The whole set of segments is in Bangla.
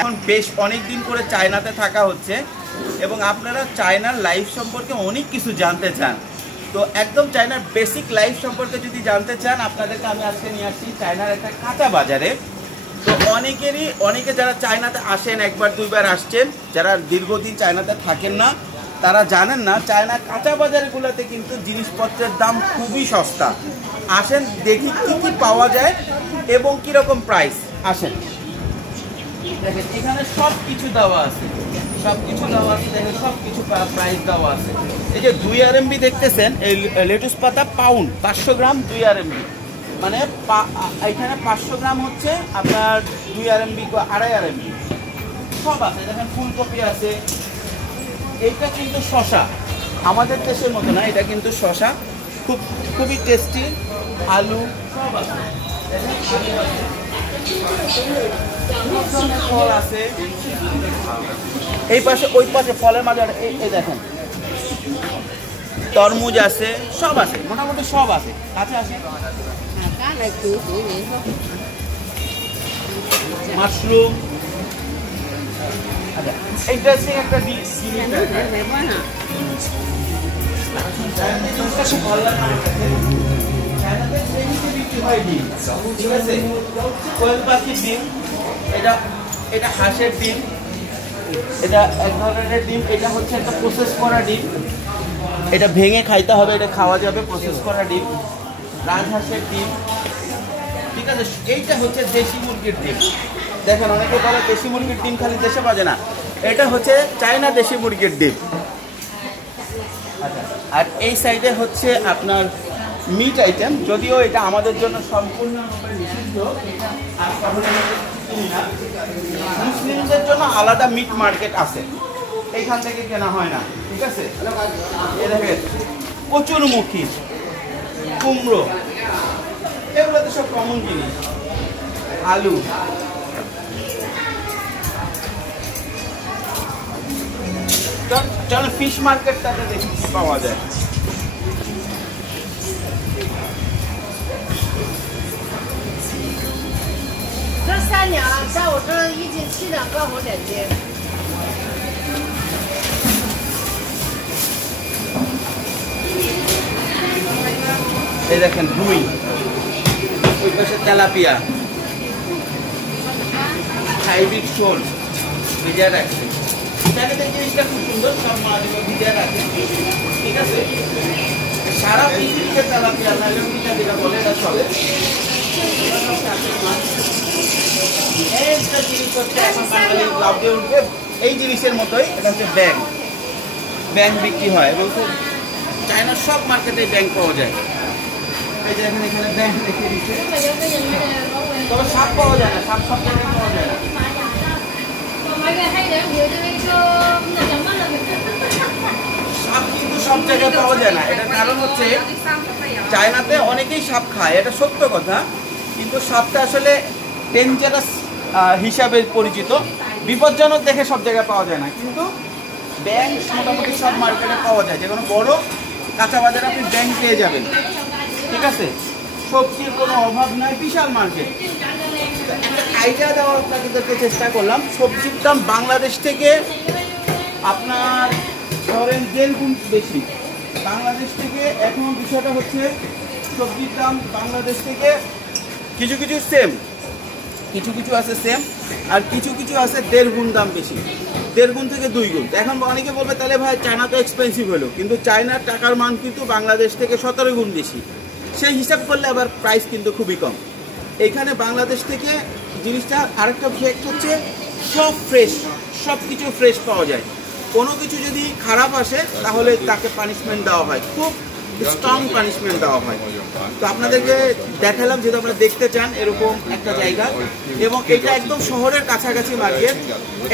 এখন বেশ অনেক দিন করে চায়নাতে থাকা হচ্ছে এবং আপনারা চায়নার লাইফ সম্পর্কে অনেক কিছু জানতে চান। তো একদম চায়নার বেসিক লাইফ সম্পর্কে যদি জানতে চান, আপনাদেরকে আমি আজকে নিয়ে আসছি চায়নার একটা কাঁচা বাজারে। তো অনেকে যারা চায়নাতে আসেন, একবার দুইবার আসছেন, যারা দীর্ঘদিন চায়নাতে থাকেন না, তারা জানেন না চায়না কাঁচা বাজারগুলোতে কিন্তু জিনিসপত্রের দাম খুবই সস্তা। আসেন দেখি কী কী পাওয়া যায় এবং কীরকম প্রাইস। আসেন দেখেন, এখানে সব কিছু দেওয়া আছে, দেখেন সব কিছু প্রাইস দেওয়া আছে। এই যে 2 RMB দেখতেছেন, এই লেটুস পাতা পাউন্ড 500 গ্রাম 2 RMB, মানে এখানে 500 গ্রাম হচ্ছে আপনার 2 RMB 2.5 RMB সব আছে। দেখেন ফুলকপি আছে, এইটা কিন্তু শশা, আমাদের দেশের মতো না, এটা কিন্তু শশা, খুবই টেস্টি। আলু সব আছে, ফল আছে এই পাশে, ওই পাশে ফলের মাঝে এই দেখেন তরমুজ আছে, সব আছে, মোটামুটি সব আছে। কাছে আসে মাশরুম। আচ্ছা, ইন্টারেস্টিং একটা জিনিস কোয়েল পাখির ডিম, এটা হাঁসের ডিম, এটা এক ধরনের ডিম, এটা হচ্ছে একটা প্রসেস করা ডিম, এটা ভেঙে খাইতে হবে, এটা খাওয়া যাবে, প্রসেস করা ডিম, রাজহাঁসের ডিম, ঠিক আছে। এইটা হচ্ছে দেশি মুরগির ডিম। দেখেন অনেকে বলে দেশি মুরগির ডিম খালি দেশে বাজে না, এটা হচ্ছে চায়না দেশি মুরগির ডিম। আর এই সাইডে হচ্ছে আপনার মিট আইটেম, যদিও এটা আমাদের জন্য সম্পূর্ণরূপে নিষিদ্ধ, মুসলিমদের জন্য আলাদা মিট মার্কেট আছে, এইখান থেকে কেনা হয় না, ঠিক আছে। এ দেখেন কচুরমুখী, কুমড়ো, এগুলো তো সব কমন জিনিস, আলু, চলো ফিশ মার্কেটটাতে দেখি কি পাওয়া যায়।这3两，在我这儿1斤7两个火点斤。এই দেখেন রুই, ওই পাশে তেলাপিয়া, হাইব্রিড শোল ভিজা রাখছে। প্যাকেটের জিনিসটা খুব সুন্দর, সব মাছগুলো ভিজা রাখছে, ঠিক আছে। সারা পৃথিবীতে তেলাপিয়া নাইলনটা যেটা বলে এটা চলে। এই জিনিসের মতোই এটা হচ্ছে ব্যাংক বিক্রি হয় এবং খুব চায়নার সব মার্কেটে ব্যাংক পাওয়া যায়। এই যে এখানে ব্যাংক রেখে দিচ্ছে, তবে সাপ পাওয়া যায় না, সাপ সব জায়গায় পাওয়া যায় না। সাপ কিন্তু সব জায়গায় পাওয়া যায় না, এটার কারণ হচ্ছে চায়নাতে অনেকেই সাপ খায়, এটা সত্য কথা, কিন্তু সাপটা আসলে ডেঞ্জারাস হিসাবে পরিচিত, বিপজ্জনক দেখে সব জায়গায় পাওয়া যায় না। কিন্তু ব্যাংক মোটামুটি সব মার্কেটে পাওয়া যায়, যে কোনো বড় কাঁচা বাজারে আপনি ব্যাংক পেয়ে যাবেন, ঠিক আছে। সবজির কোনো অভাব নাই, বিশাল মার্কেট। একটা আইডিয়া দেওয়ার আপনাদেরকে চেষ্টা করলাম, সবজির দাম বাংলাদেশ থেকে আপনার ধরেন 1.5 গুণ বেশি। বাংলাদেশ থেকে এখন বিষয়টা হচ্ছে সবজির দাম বাংলাদেশ থেকে কিছু সেম, কিছু আছে সেম, আর কিছু আছে 1.5 গুণ দাম বেশি, 1.5 গুণ থেকে 2 গুণ। এখন অনেকে বলবে তাহলে ভাই চায়না তো এক্সপেন্সিভ হলো, কিন্তু চায়নার টাকার মান কিন্তু বাংলাদেশ থেকে 17 গুণ বেশি। সেই হিসাব করলে আবার প্রাইস কিন্তু খুবই কম। এইখানে বাংলাদেশ থেকে জিনিসটা আরেকটা ফ্যাক্ট হচ্ছে সব ফ্রেশ, সব কিছু ফ্রেশ পাওয়া যায়। কোনো কিছু যদি খারাপ আসে তাহলে তাকে পানিশমেন্ট দেওয়া হয়, খুব স্ট্রং পানিশমেন্ট দেওয়া হয়। তো আপনাদেরকে দেখালাম, যেহেতু আপনারা দেখতে চান এরকম একটা জায়গা, এবং এটা একদম শহরের কাছাকাছি মার্কেট,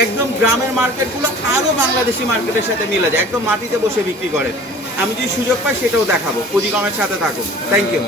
একদম গ্রামের মার্কেটগুলো আরও বাংলাদেশি মার্কেটের সাথে মিলে যায়, একদম মাটিতে বসে বিক্রি করে। আমি যদি সুযোগ পাই সেটাও দেখাবো। পুঁজিকমের সাথে থাকুন। Thank you.